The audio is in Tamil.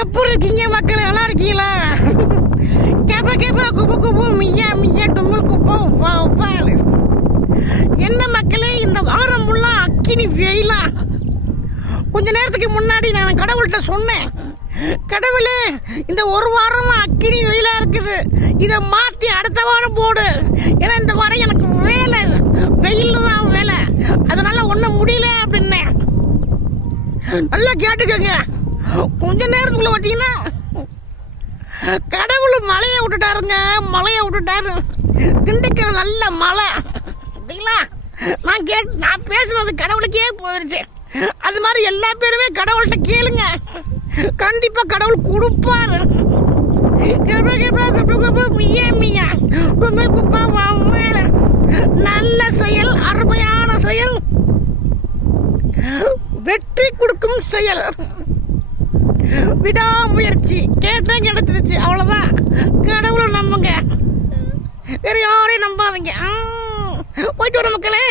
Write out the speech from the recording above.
எப்படி இருக்கீங்க மக்கள்? நல்லா இருக்கீங்களா? கேப்ப கேப்ப குப்பு குப்பு மியா மியா டும்முல் குப்பம் உப்பா உப்பால். என்ன மக்களே, இந்த வாரம் ஃபுல்லா அக்கினி வெயிலா. கொஞ்ச நேரத்துக்கு முன்னாடி நான் கடவுள்கிட்ட சொன்னேன், கடவுளே இந்த ஒரு வாரமா அக்கினி வெயிலா இருக்குது, இதை மாற்றி அடுத்த வாரம் போடு. ஏன்னா இந்த வாரம் எனக்கு வேலை வெயில் தான் வேலை, அதனால ஒன்றும் முடியல அப்படின்னேன். நல்லா கேட்டுக்கோங்க. கொஞ்ச நேரத்துக்குள்ள பார்த்தீங்கன்னா கடவுள் மழையை விட்டுட்டாருங்க, மழையை விட்டுட்டாரு. திண்டுக்கல் நல்ல மழை பார்த்தீங்களா? நான் பேசுனது கடவுளுக்கே போயிடுச்சு. அது மாதிரி எல்லா பேருமே கடவுள்கிட்ட கேளுங்க, கண்டிப்பா கடவுள் கொடுப்பாரு. நல்ல செயல், அருமையான செயல், வெற்றி கொடுக்கும் செயல், விடாமுயற்சி. கேட்டேன் கிடைச்சிருச்சு, அவ்வளவுதான். கடவுளை நம்புங்க, வேற யாரையும் நம்பாதீங்க. போயிட்டு வர மக்களே.